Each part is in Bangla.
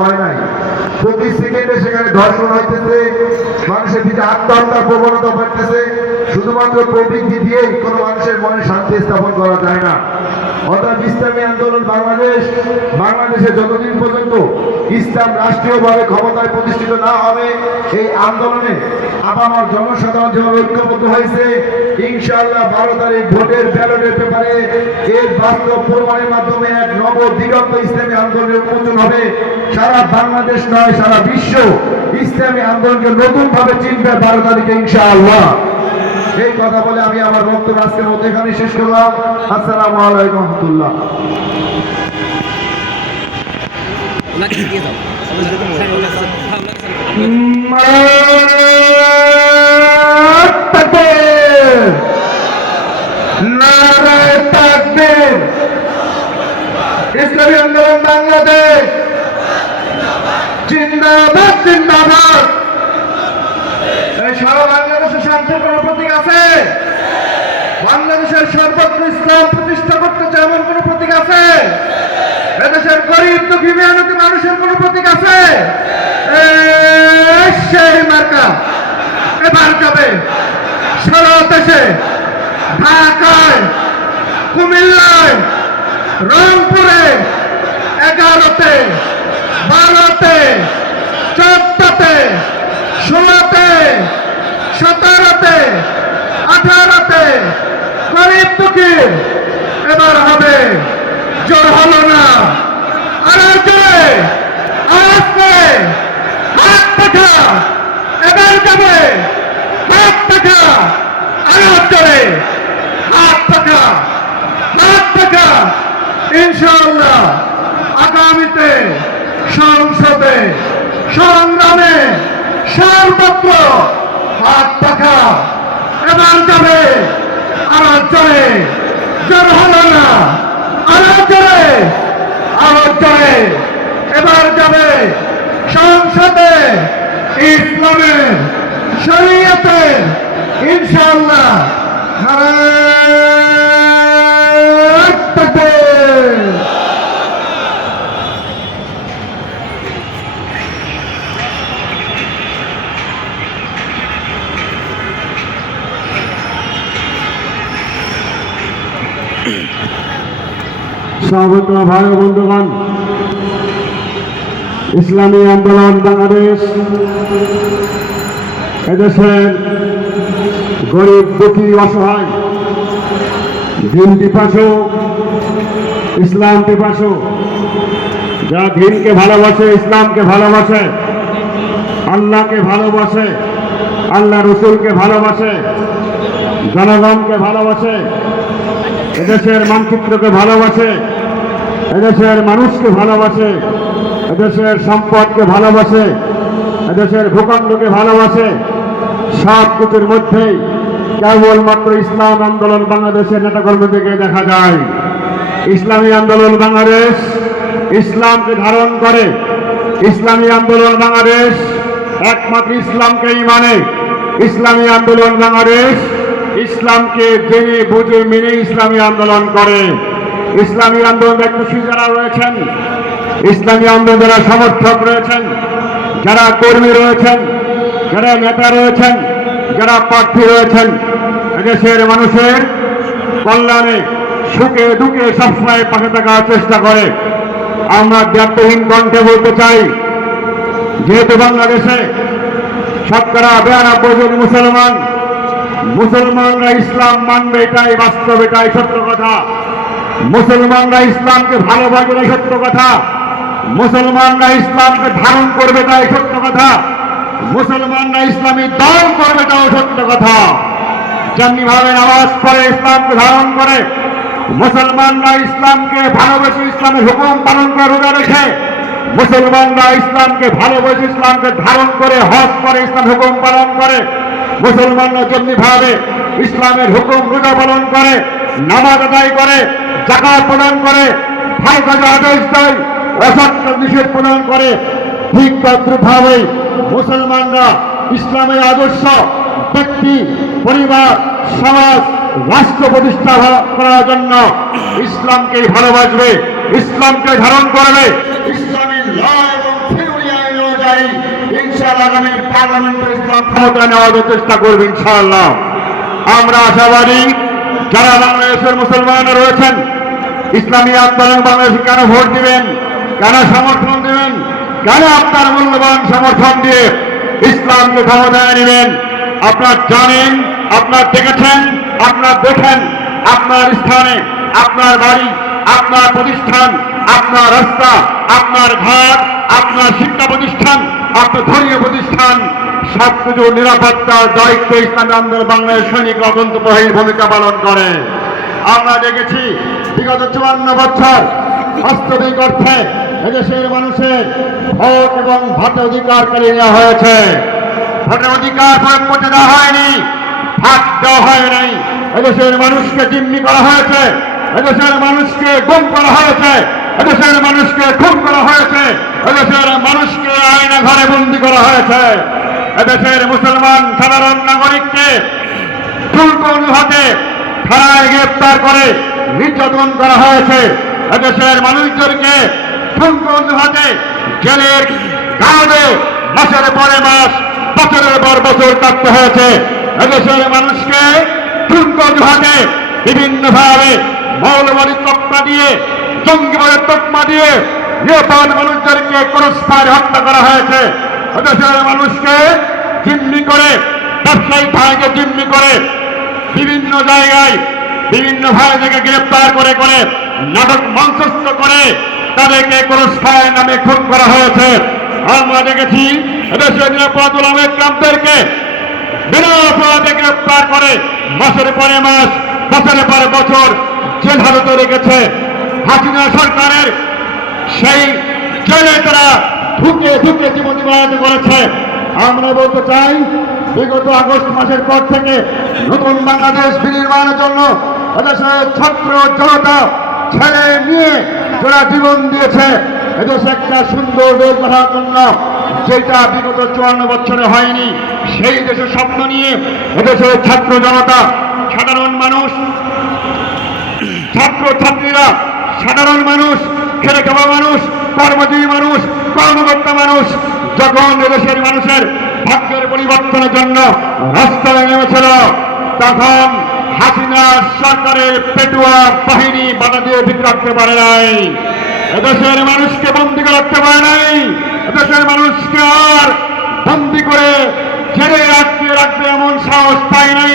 হয় নাই। প্রতি সেকেন্ডে সেখানে ধর্ষণ হইতেছে, মানুষের ভিতরে আত্মহত্যার প্রবণতা বাড়তেছে। শুধুমাত্র প্রবৃত্তি দিয়েই কোনো মানুষের মনে শান্তি স্থাপন করা যায় না। অর্থাৎ ইসলামী আন্দোলন বাংলাদেশে যতদিন পর্যন্ত ইসলাম রাষ্ট্রীয়ভাবে ক্ষমতায় প্রতিষ্ঠিত না হবে, এই আন্দোলনে আপামর জনসাধারণ যেভাবে ঐক্যবদ্ধ হয়েছে, ইনশাআল্লাহ 12 তারিখ ভোটের ব্যালটের পেপারে এর বাস্তব প্রমাণের মাধ্যমে এক নব দিগন্ত ইসলামী আন্দোলনের উন্মোচন হবে। সারা বাংলাদেশ নয়, সারা বিশ্ব ইসলামী আন্দোলনকে নতুনভাবে চিনবে 12 তারিখে ইনশাআল্লাহ। এই কথা বলে আমি আমার বক্তব্য আজকের মতো এখানে শেষ করলাম। আসসালামু আলাইকুম রহমতুল্লাহ। ইসলামী আন্দোলন বাংলাদেশ জিন্দাবাদ জিন্দাবাদ। সারা বাংলাদেশে শান্তির কোন প্রতীক আছে? বাংলাদেশের সর্বত্র ইসলাম প্রতিষ্ঠা করতে চায় এমন কোন প্রতীক আছে? এদেশের গরিব দুঃখী মেহনতি মানুষের কোন প্রতীক আছে? সেই মার্কা এবার যাবে সারা দেশে, ঢাকায়, কুমিল্লায়, রংপুরে, 11তে, 12তে, 14তে, 16তে, 17তে, 18তে গরিব দুঃখী এবার হবে। জোর হলো না, আর জোরে আওয়াজ করে হাত দেখা এবার যাবে। হাত দেখা, আওয়াজ জোরে হাত দেখা, হাত দেখা। ইনশাআল্লাহ আগামীতে সংসদে সংগ্রামে সর্বত্র হাত দেখা এবার যাবে। আওয়াজ জোরে, জোর হলো না, আওয়াজ জোরে, আওয়াজ জোরে এবার যাবে সংসদে ইসলামের শরীয়তে ইনশাআল্লাহ। স্বাগত ভাই বন্ধুগণ, ইসলামী আন্দোলন বাংলাদেশ এদেশের গরিব দুঃখী অসহায় দিন পিপাসু, ইসলাম পিপাসু, যারা দিনকে ভালোবাসে, ইসলামকে ভালোবাসে, আল্লাহকে ভালোবাসে, আল্লাহ রসুলকে ভালোবাসে, জনগণকে ভালোবাসে, এদেশের মানচিত্রকে ভালোবাসে, এদেশের মানুষকে ভালোবাসে, এদেশের সম্পদকে ভালোবাসে, এদেশের ভূখণ্ডকে ভালোবাসে। সব কিছুর মধ্যেই কেবলমাত্র ইসলাম আন্দোলন বাংলাদেশের নেতাকর্মীদেরকে দেখা যায়। ইসলামী আন্দোলন বাংলাদেশ ইসলামকে ধারণ করে। ইসলামী আন্দোলন বাংলাদেশ একমাত্র ইসলামকেই মানে। ইসলামী আন্দোলন বাংলাদেশ ইসলামকে জেনে বুঝে মেনে ইসলামী আন্দোলন করে। ইসলামী আন্দোলন ব্যক্তিশীল যারা রয়েছেন, ইসলামী আন্দোলন যারা সমর্থক রয়েছেন, যারা কর্মী রয়েছেন, যারা নেতা রয়েছেন, যারা প্রার্থী রয়েছেন, এদেশের মানুষের কল্যাণে সুখে দুঃখে সবসময় পাশে থাকার চেষ্টা করে। আমরা দ্ব্যর্থহীন কণ্ঠে বলতে চাই, যেহেতু বাংলাদেশে শতকরা 92 জন মুসলমান, মুসলমানরা ইসলাম মানবে, এটাই বাস্তব, এটাই সত্য কথা। মুসলমানরা ইসলামকে ভালোবাসবে, এটাই সত্য কথা। মুসলমানরা ইসলামকে ধারণ করবে, এটাই সত্য কথা। মুসলমানরা ইসলামী দল করবে, এটাও সত্য কথা। যেমনি ভাবে নামাজ পড়ে ইসলামকে ধারণ করে, মুসলমানরা ইসলামকে ভালোবেসে ইসলামের হুকুম পালন করে রোজা রেখে, মুসলমানরা ইসলামকে ভালোবেসে ইসলামকে ধারণ করে হজ করে ইসলাম হুকুম পালন করে। মুসলমানরা যেমনি ভাবে ইসলামের হুকুম রোজা পালন করে, নামাজ আদায় করে, যাকাত প্রদান করে, ভাই কাজে আদেশ দেয়, অসৎ নিষেধ প্রদান করে, ঠিক তদ্রুপভাবে মুসলমানরা ইসলামের আদর্শ ব্যক্তি, পরিবার, সমাজ, রাষ্ট্র প্রতিষ্ঠা করার জন্য ইসলামকে ভালোবাসবে, ইসলামকে ধারণ করবে, ইসলামী ইনশাআল্লাহ আগামী পার্লামেন্টে ইসলাম ক্ষমতা নেওয়ার চেষ্টা করবে ইনশাআল্লাহ। আমরা আশাবাদী যারা বাংলাদেশের মুসলমানরা রয়েছেন, ইসলামী আন্দোলন বাংলাদেশে কেন ভোট দিবেন, কেন সমর্থন দিবেন, কেন আপনার মূল্যবান সমর্থন দিয়ে ইসলামকে ক্ষমতায় নেবেন? আপনার জানেন, আপনার দেখেছেন, আপনার দেখেন আপনার স্থানে, আপনার বাড়ি, আপনার প্রতিষ্ঠান, আপনার রাস্তা, আপনার ঘাট, আপনার শিক্ষা প্রতিষ্ঠান, আপনার ধর্মীয় প্রতিষ্ঠান সবকিছু নিরাপত্তার দায়িত্ব ইসলামী আন্দোলন বাংলাদেশ সৈনিক অতন্ত্রহীন ভূমিকা পালন করে। আমরা দেখেছি বিগত 54 বছর বাস্তবিক অর্থে এদেশের মানুষের ভোট এবং ভোটের অধিকার কেড়ে নেওয়া হয়েছে। ভোটের অধিকার প্রয়োগ করতে দেওয়া হয়নি, হাত দেওয়া হয় নাই। এদেশের মানুষকে জিম্মি করা হয়েছে, এদেশের মানুষকে গুম করা হয়েছে, এদেশের মানুষকে খুন করা হয়েছে, এদেশের মানুষকে আয়না ঘরে বন্দী করা হয়েছে। এদেশের মুসলমান সাধারণ নাগরিককে শুল্ক অনুপাতে থানায় গ্রেপ্তার করে নির্যাতন করা হয়েছে। এদেশের মানুষদেরকে শুল্ক অনুপাতে জেলের গাঁদে মাসের পরে মাস, বছরের পর বছর কাটতে হয়েছে। এদেশের মানুষকে শুল্ক অনুপাতে বিভিন্নভাবে মৌলবাদী তকমা দিয়ে, জঙ্গিবাদের তকমা দিয়ে নিরাপদ মানুষদেরকে ক্রসফায়ারে হত্যা করা হয়েছে। এদেশের মানুষকে জিম্মি করে, ব্যবসায়ী ভাইকে জিম্মি করে বিভিন্ন জায়গায় বিভিন্ন ভাইদেরকে গ্রেপ্তার করে করে নাটক মঞ্চস্থ করে তাদেরকে ক্রসফায়ার নামে খুন করা হয়েছে। আমরা দেখেছি এদেশের নিরাপদ ওলামা ইকরামদেরকে বিনা অপরাধে গ্রেপ্তার করে মাসের পরে মাস, বছরের পরে বছর জেল হাজতে রেখেছে। হাসিনা সরকারের সেই জেলে তারা ঢুকে ঢুকে জীবন নির্বাহ করেছে। আমরা বলতে চাই বিগত আগস্ট মাসের পর থেকে নতুন বাংলাদেশ বিনির্মাণের জন্য এদেশের ছাত্র জনতা ছেলে নিয়ে যারা জীবন দিয়েছে এদেশে একটা সুন্দর দেশ গড়ার জন্য, যেটা বিগত 54 বছরে হয়নি, সেই দেশের স্বপ্ন নিয়ে এদেশের ছাত্র জনতা, সাধারণ মানুষ, ছাত্র ছাত্রীরা, সাধারণ মানুষ, খেটে খাওয়া মানুষ, কর্মজীবী মানুষ, কর্মকর্তা মানুষ যখন এদেশের মানুষের ভাগ্যের পরিবর্তনের জন্য রাস্তায় নেমেছিল, তখন হাসিনা সরকারের পেটুয়া বাহিনী বাধা দিয়ে ঠিক রাখতে পারে নাই। এদেশের মানুষকে বন্দী করে রাখতে পারে নাই। এদেশের মানুষকে আর বন্দী করে ছেড়ে রাখবে এমন সাহস পায় নাই।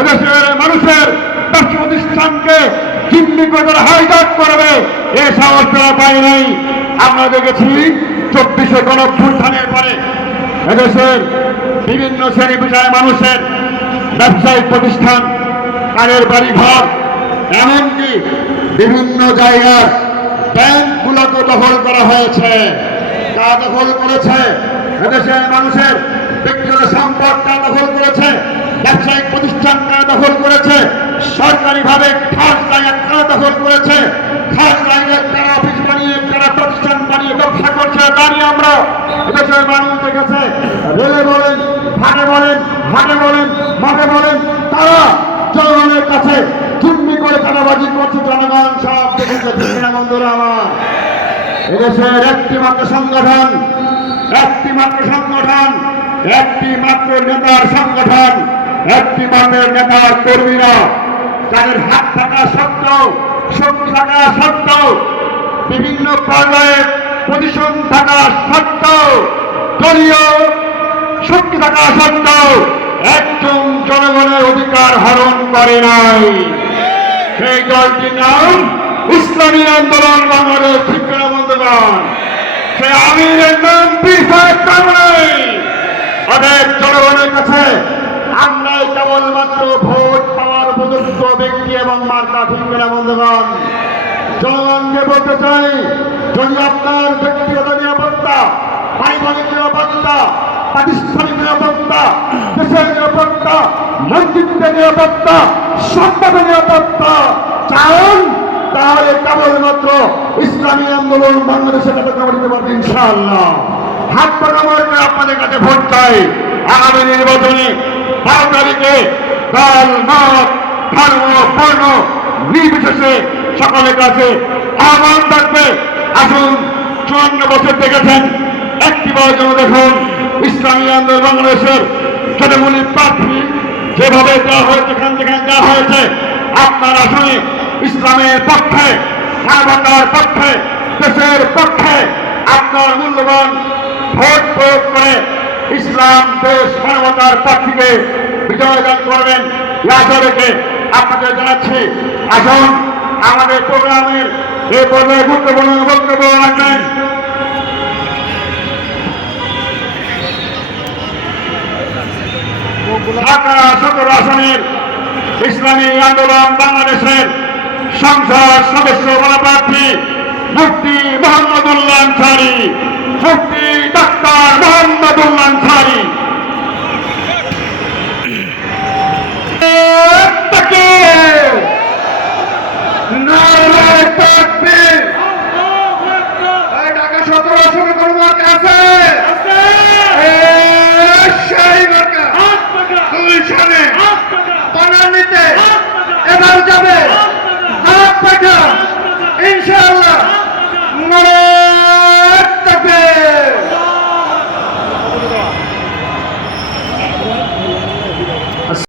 এদেশের মানুষের ব্যবসা প্রতিষ্ঠানকে জিম্মি করে তারা হাইজ্যাক করবে এ সাহস তারা পায় নাই। আমরা দেখেছি 24শে গণঅভ্যুত্থানের পরে এদেশের বিভিন্ন শ্রেণী পেশার মানুষের ব্যবসায়িক প্রতিষ্ঠান, কারের বাড়ি ঘর, এমনকি বিভিন্ন জায়গার ব্যাংকগুলোকে দখল করা হয়েছে। তা দখল করেছে এদেশের মানুষের ব্যক্তিগত সম্পদটা দখল করেছে, ব্যবসায়িক প্রতিষ্ঠানটা দখল করেছে, সরকারিভাবে খাস জায়গা তারা দখল করেছে। খাস জায়গায় তারা অফিস বানিয়ে, তারা প্রতিষ্ঠান বানিয়ে ব্যবসা করছে। দাঁড়িয়ে আমরা এদেশের মানুষ দেখেছে, রেলে বলেন, ঘাটে বলেন, হাটে বলেন, মাঠে বলেন, তারা জনগণের কাছে চুম্বি করে চাঁদাবাজি করছে। জনগণ সব দেখেছে। বন্ধুরা আমার, এদেশের একটি মাত্র সংগঠন, একটি মাত্র সংগঠন, একটি মাত্র নেতার সংগঠন, একটি মাত্র নেতার কর্মীরা তাদের হাত থাকা সত্ত্বেও, শক্তি থাকা সত্ত্বেও, বিভিন্ন পর্যায়ে পজিশন থাকা সত্ত্বেও, দলীয় শক্তি থাকা সত্ত্বেও একজন জনগণের অধিকার হরণ করে নাই। সেই দলটির নাম ইসলামী আন্দোলন বাংলাদেশ। শিক্ষা বন্ধুগণ, সে আমিরের নাম অনেক জনগণের কাছে আমরাই কেবলমাত্র ভোট পাওয়ার উপযুক্ত ব্যক্তি এবং মার্কা। ঠিক না বন্ধুগণ, জনগণকে বলতে চাই, যদি আপনার ব্যক্তিগত নিরাপত্তা, পারিবারিক নিরাপত্তা, প্রাতিষ্ঠানিক নিরাপত্তা, দেশের নিরাপত্তা, মন্ত্রিত্বের নিরাপত্তা, সম্পদের নিরাপত্তা চান, তাহলে কেবলমাত্র ইসলামী আন্দোলন বাংলাদেশের কাছে কামড় দিতে পারবে ইনশাআল্লাহ। হাত পাকামার করে আপনাদের কাছে ভোট চাই। আগামী নির্বাচনে 12 তারিখে দল, মত, ধর্ম, বর্ণ নির্বিশেষে সকলের কাছে আহ্বান থাকবে। আসুন, 54 বছর দেখেছেন, একটি বার যেন দেখুন ইসলামী আন্দোলন বাংলাদেশের যতগুলি প্রার্থী যেভাবে দেওয়া হয়েছে যেখানে দেওয়া হয়েছে আপনার আসলে ইসলামের পক্ষে মানবতার পক্ষে দেশের পক্ষে আপনার মূল্যবান ভোট প্রয়োগ করে ইসলাম দেশ মানবতার প্রার্থীকে বিজয় দান করবেন এই আশা রেখে আপনাদের জানাচ্ছি আসুন আমাদের প্রোগ্রামের এই পর্যায়ে গুরুত্বপূর্ণ বক্তব্য রাখবেন ঢাকা 17 আসনের ইসলামী আন্দোলন বাংলাদেশের সংসদ সদস্য প্রার্থী মুফতি মোহাম্মদুল্লাহ আনসারী মুফতি